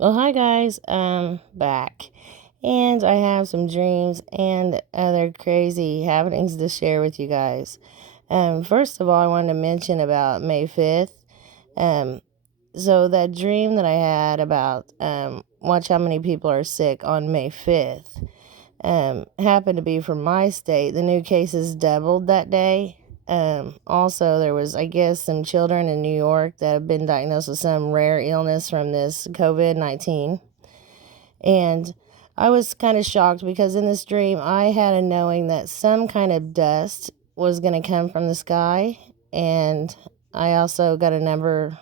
Well, hi guys, I'm back, and I have some dreams and other crazy happenings to share with you guys. First of all, I wanted to mention about May 5th. Um, so that dream that I had about watch how many people are sick on May 5th happened to be from my state. The new cases doubled that day. Also, there was, I guess, some children in New York that have been diagnosed with some rare illness from this COVID-19. And I was kind of shocked because in this dream, I had a knowing that some kind of dust was going to come from the sky. And I also got a number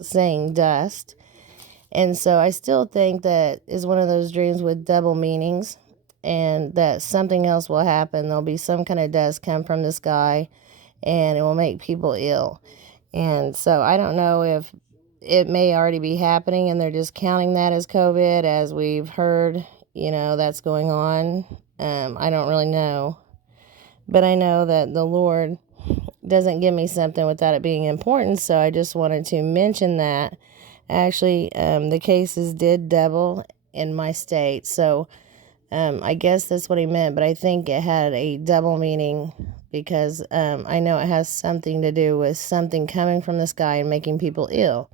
saying dust. And so I still think that is one of those dreams with double meanings and that something else will happen. There'll be some kind of dust come from the sky and it will make people ill. And so I don't know if it may already be happening and they're just counting that as COVID, as we've heard, that's going on. I don't really know. But I know that the Lord doesn't give me something without it being important. So I just wanted to mention that. Actually, the cases did double in my state. So I guess that's what he meant. But I think it had a double meaning because I know it has something to do with something coming from the sky and making people ill.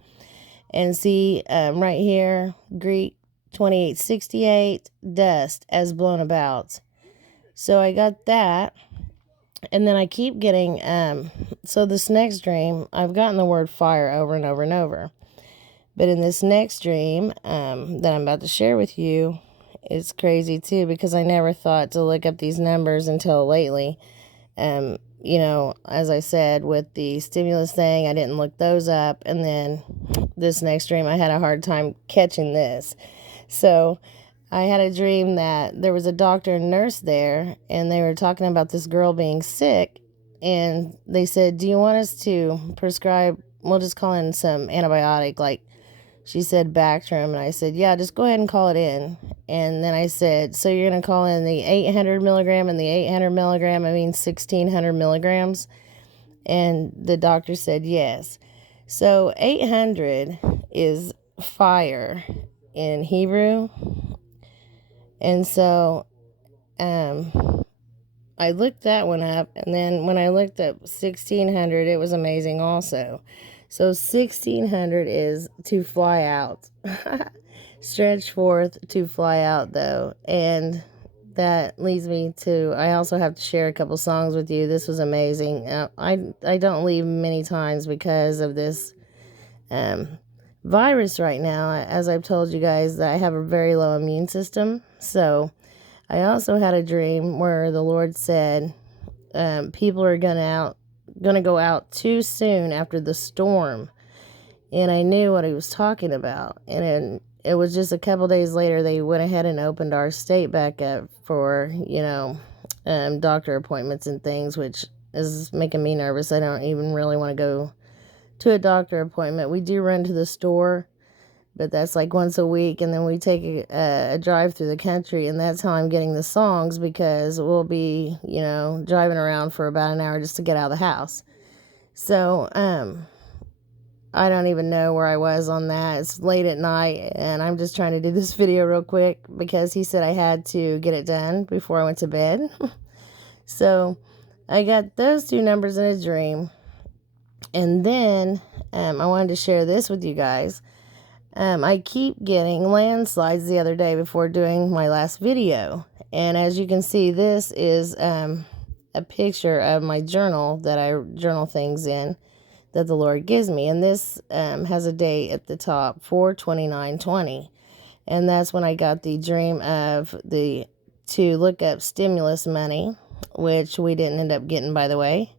And see, right here, Greek 2868, dust as blown about. So I got that. And then I keep getting, so this next dream, I've gotten the word fire over and over and over. But in this next dream that I'm about to share with you, it's crazy too because I never thought to look up these numbers until lately. As I said, with the stimulus thing, I didn't look those up. And then this next dream, I had a hard time catching this. So I had a dream that there was a doctor and nurse there, and they were talking about this girl being sick. And they said, do you want us to prescribe, we'll just call in some antibiotic, like she said Bactrim, and I said, yeah, just go ahead and call it in. And then I said, so you're going to call in the 800 milligram and the 800 milligram, 1,600 milligrams? And the doctor said yes. So 800 is fire in Hebrew. And so I looked that one up, and then when I looked up 1,600, it was amazing also. So 1,600 is to fly out. Stretch forth to fly out, though. And that leads me to, I also have to share a couple songs with you. This was amazing. I don't leave many times because of this virus right now. As I've told you guys, that I have a very low immune system. So I also had a dream where the Lord said people are gonna go out too soon after the storm, and I knew what he was talking about. And it was just a couple days later they went ahead and opened our state back up for doctor appointments and things, which is making me nervous. I don't even really want to go to a doctor appointment. We do run to the store, but that's like once a week, and then we take a drive through the country, and that's how I'm getting the songs, because we'll be, driving around for about an hour just to get out of the house. So, I don't even know where I was on that. It's late at night, and I'm just trying to do this video real quick because he said I had to get it done before I went to bed. So, I got those two numbers in a dream, and then I wanted to share this with you guys. I keep getting landslides the other day before doing my last video. And as you can see, this is a picture of my journal that I journal things in that the Lord gives me. And this has a date at the top, 4/29/20. And that's when I got the dream of to look up stimulus money, which we didn't end up getting, by the way.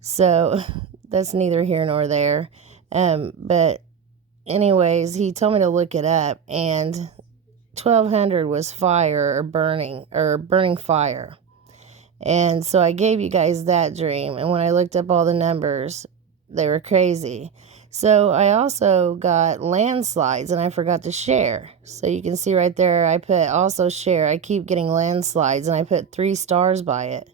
So that's neither here nor there. But anyways, he told me to look it up, and 1,200 was fire or burning fire. And so I gave you guys that dream, and when I looked up all the numbers, they were crazy. So I also got landslides, and I forgot to share. So you can see right there, I put also share. I keep getting landslides, and I put 3 stars by it.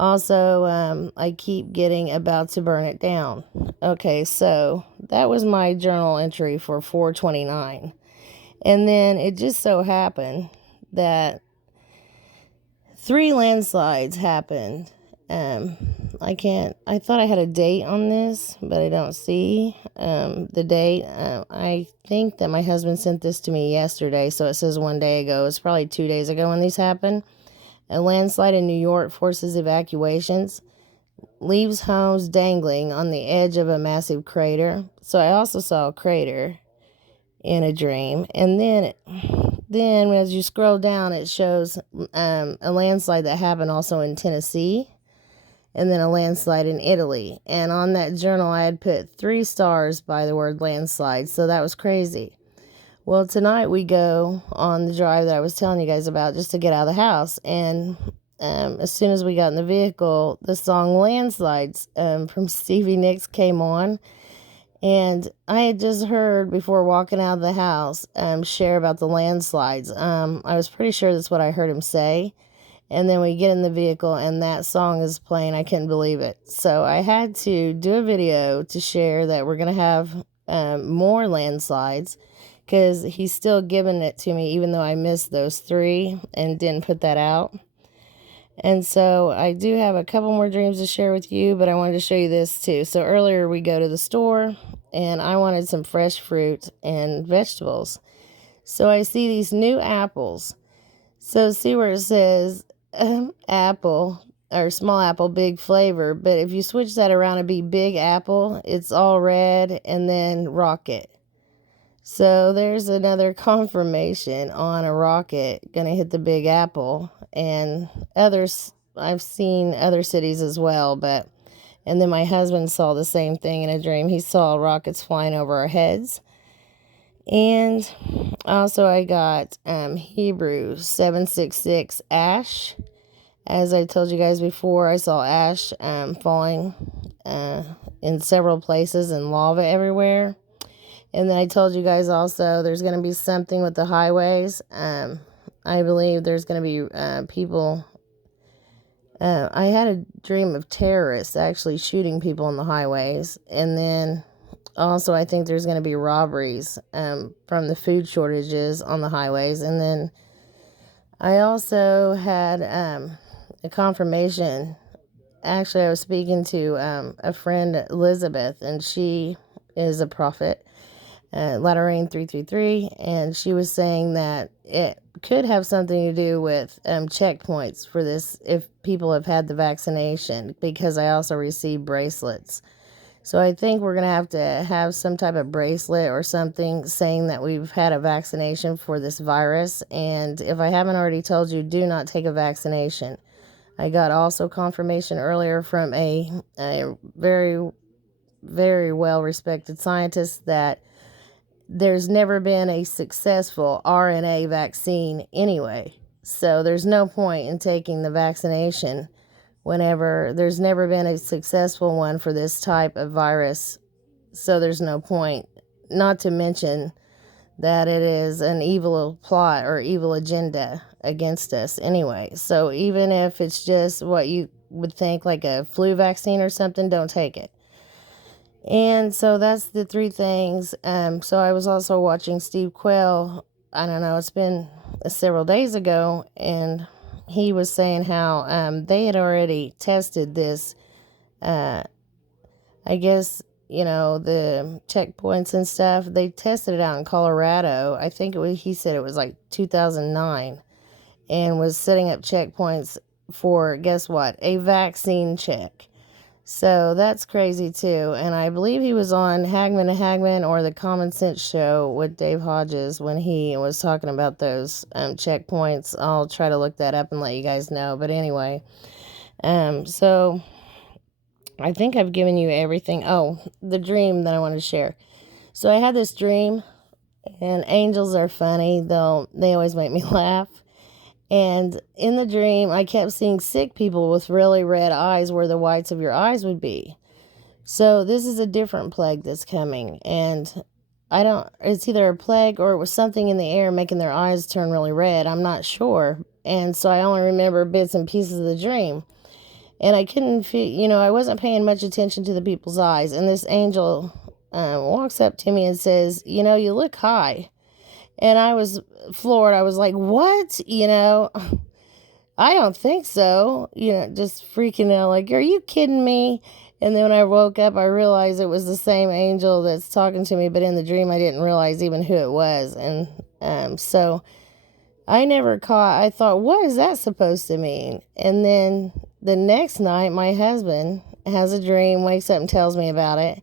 Also, I keep getting about to burn it down. Okay, so that was my journal entry for 4/29. And then it just so happened that 3 landslides happened. I thought I had a date on this, but I don't see the date. I think that my husband sent this to me yesterday, so it says 1 day ago. It's probably 2 days ago when these happened. A landslide in New York forces evacuations, leaves homes dangling on the edge of a massive crater. So I also saw a crater in a dream. And then as you scroll down, it shows a landslide that happened also in Tennessee, and then a landslide in Italy. And on that journal, I had put 3 stars by the word landslide, so that was crazy. Well, tonight we go on the drive that I was telling you guys about just to get out of the house. And as soon as we got in the vehicle, the song Landslides from Stevie Nicks came on. And I had just heard before walking out of the house share about the landslides. I was pretty sure that's what I heard him say. And then we get in the vehicle and that song is playing. I couldn't believe it. So I had to do a video to share that we're going to have more landslides, because he's still giving it to me even though I missed those 3 and didn't put that out. And so I do have a couple more dreams to share with you, but I wanted to show you this too. So earlier we go to the store and I wanted some fresh fruit and vegetables. So I see these new apples. So see where it says apple or small apple, big flavor. But if you switch that around and be big apple, it's all red and then rocket. So there's another confirmation on a rocket gonna hit the Big Apple, and others, I've seen other cities as well, and then my husband saw the same thing in a dream. He saw rockets flying over our heads. And also I got Hebrew 766 ash. As I told you guys before, I saw ash falling in several places and lava everywhere. And then I told you guys also there's going to be something with the highways. I believe there's going to be people. I had a dream of terrorists actually shooting people on the highways. And then also I think there's going to be robberies from the food shortages on the highways. And then I also had a confirmation. Actually, I was speaking to a friend, Elizabeth, and she is a prophet. Letter rain 333, and she was saying that it could have something to do with checkpoints for this if people have had the vaccination, because I also received bracelets. So I think we're going to have some type of bracelet or something saying that we've had a vaccination for this virus. And if I haven't already told you, do not take a vaccination. I got also confirmation earlier from a very, very well-respected scientist that there's never been a successful RNA vaccine anyway. So there's no point in taking the vaccination whenever there's never been a successful one for this type of virus. So there's no point. Not to mention that it is an evil plot or evil agenda against us anyway. So even if it's just what you would think like a flu vaccine or something, don't take it. And so that's the 3 things. So I was also watching Steve Quayle. I don't know, it's been several days ago, and he was saying how they had already tested this. I guess, the checkpoints and stuff, they tested it out in Colorado. I think he said it was like 2009, and was setting up checkpoints for, guess what, a vaccine check. So that's crazy too. And I believe he was on Hagman and Hagman or the Common Sense Show with Dave Hodges when he was talking about those checkpoints. I'll try to look that up and let you guys know. But anyway, so I think I've given you everything. Oh, the dream that I wanted to share. So I had this dream, and angels are funny. They always make me laugh. And in the dream, I kept seeing sick people with really red eyes where the whites of your eyes would be. So this is a different plague that's coming. And it's either a plague or it was something in the air making their eyes turn really red. I'm not sure. And so I only remember bits and pieces of the dream. And I couldn't feel, I wasn't paying much attention to the people's eyes. And this angel walks up to me and says, you look high. And I was floored. I was like, what? I don't think so. Just freaking out, like, are you kidding me? And then when I woke up, I realized it was the same angel that's talking to me, but in the dream, I didn't realize even who it was. And so I thought, what is that supposed to mean? And then the next night, my husband has a dream, wakes up and tells me about it.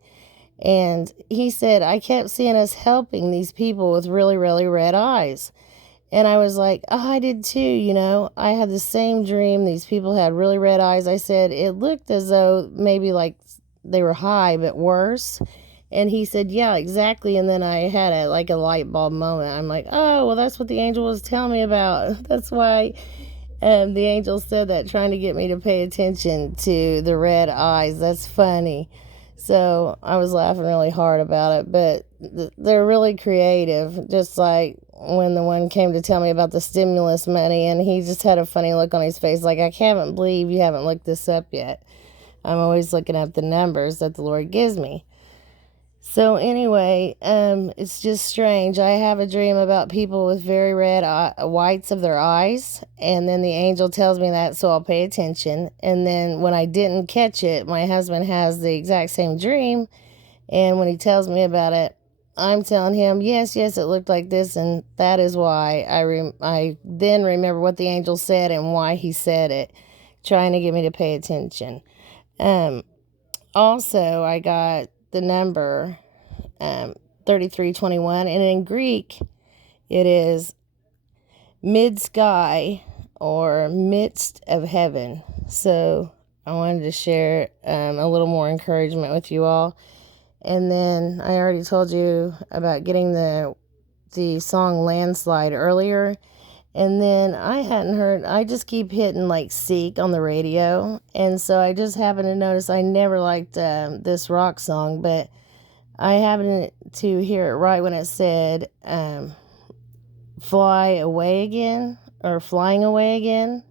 And he said, I kept seeing us helping these people with really, really red eyes. And I was like, oh, I did too. I had the same dream. These people had really red eyes. I said, it looked as though maybe like they were high, but worse. And he said, yeah, exactly. And then I had a light bulb moment. I'm like, oh, well, that's what the angel was telling me about. That's why the angel said that, trying to get me to pay attention to the red eyes. That's funny. So I was laughing really hard about it, but they're really creative. Just like when the one came to tell me about the stimulus money, and he just had a funny look on his face, like, I can't believe you haven't looked this up yet. I'm always looking up the numbers that the Lord gives me. So anyway, it's just strange. I have a dream about people with very red whites of their eyes, and then the angel tells me that, so I'll pay attention. And then when I didn't catch it, my husband has the exact same dream, and when he tells me about it, I'm telling him, yes, it looked like this, and that is why I then remember what the angel said and why he said it, trying to get me to pay attention. Also, I got the number 3321, and in Greek, it is mid-sky or midst of heaven. So I wanted to share a little more encouragement with you all. And then I already told you about getting the song Landslide earlier. And then I just keep hitting like Seek on the radio. And so I just happened to notice I never liked this rock song, but I happened to hear it right when it said fly away again, or flying away again.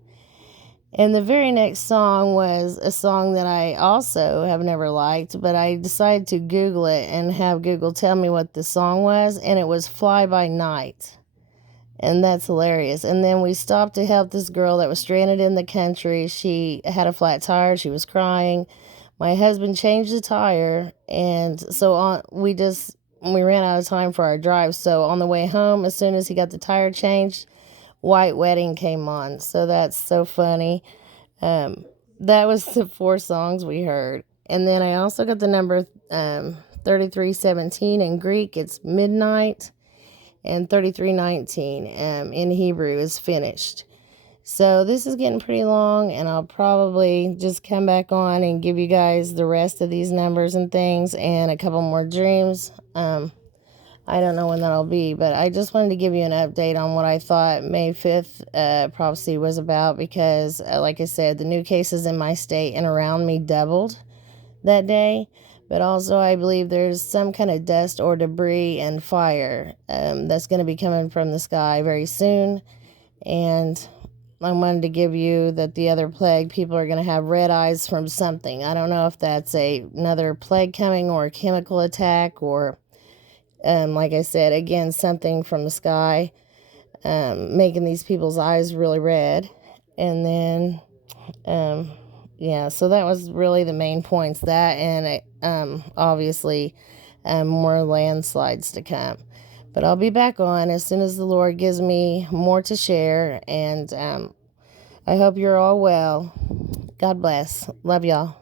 And the very next song was a song that I also have never liked, but I decided to Google it and have Google tell me what the song was, and it was Fly By Night. And that's hilarious. And then we stopped to help this girl that was stranded in the country. She had a flat tire. She was crying. My husband changed the tire, and so we ran out of time for our drive. So on the way home, as soon as he got the tire changed, White Wedding came on. So that's so funny. That was the 4 songs we heard. And then I also got the number 3317 in Greek. It's midnight. And 3319 in Hebrew is finished. So this is getting pretty long, and I'll probably just come back on and give you guys the rest of these numbers and things and a couple more dreams. I don't know when that'll be, but I just wanted to give you an update on what I thought May 5th prophecy was about, because like I said, the new cases in my state and around me doubled that day. But also I believe there's some kind of dust or debris and fire that's going to be coming from the sky very soon. And I wanted to give you that the other plague, people are going to have red eyes from something. I don't know if that's another plague coming or a chemical attack, or like I said, again, something from the sky making these people's eyes really red. And then yeah, so that was really the main points. That and obviously more landslides to come. But I'll be back on as soon as the Lord gives me more to share. And I hope you're all well. God bless. Love y'all.